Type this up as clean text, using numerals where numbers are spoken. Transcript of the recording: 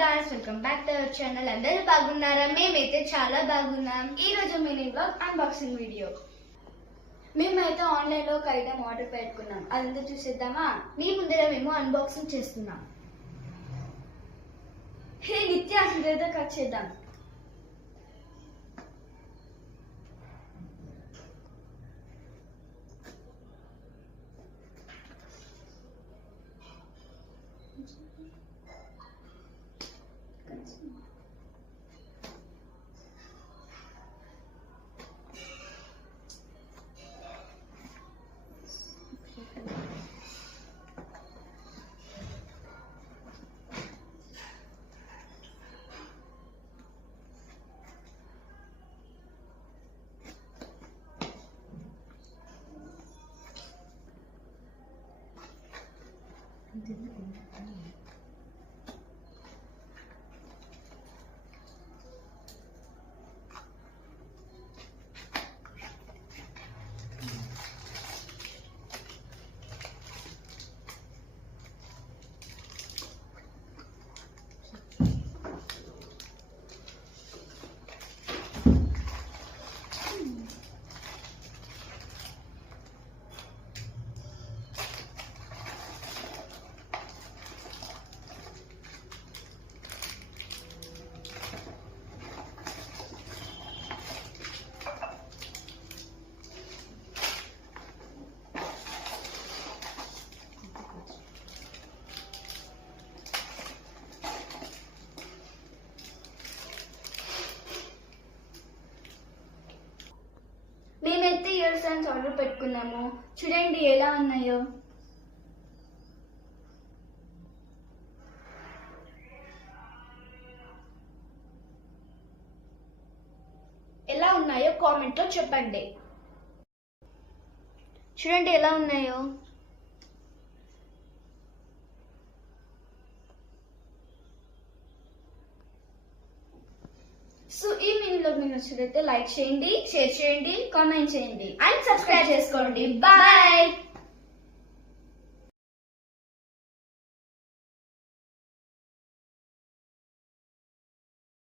guys, welcome back to our channel. అందరూ బాగున్నారా? మేమైతే చాలా బాగున్నాం. ఈ రోజు మినీ బ్లాగ్ అన్బాక్సింగ్ వీడియో. మేమైతే ఆన్లైన్ లో ఒక ఐటమ్ ఆర్డర్ పెట్టుకున్నాం. అదంతా చూసేద్దామా? మీ ముందర మేము అన్బాక్సింగ్ చేస్తున్నాం. హే నిత్య ఇదేదో కట్ చేద్దాం. మేమైతే ఇయర్ ఫోన్స్ ఆర్డర్ పెట్టుకున్నాము. చూడండి ఎలా ఉన్నాయో. ఎలా ఉన్నాయో కామెంట్ లో చెప్పండి. చూడండి ఎలా ఉన్నాయో. సో ఈ మినీ బ్లాగ్ మీకు నచ్చినట్లయితే లైక్ చేయండి, షేర్ చేయండి, కామెంట్ చేయండి అండ్ సబ్స్క్రైబ్ చేసుకోండి. బాయ్.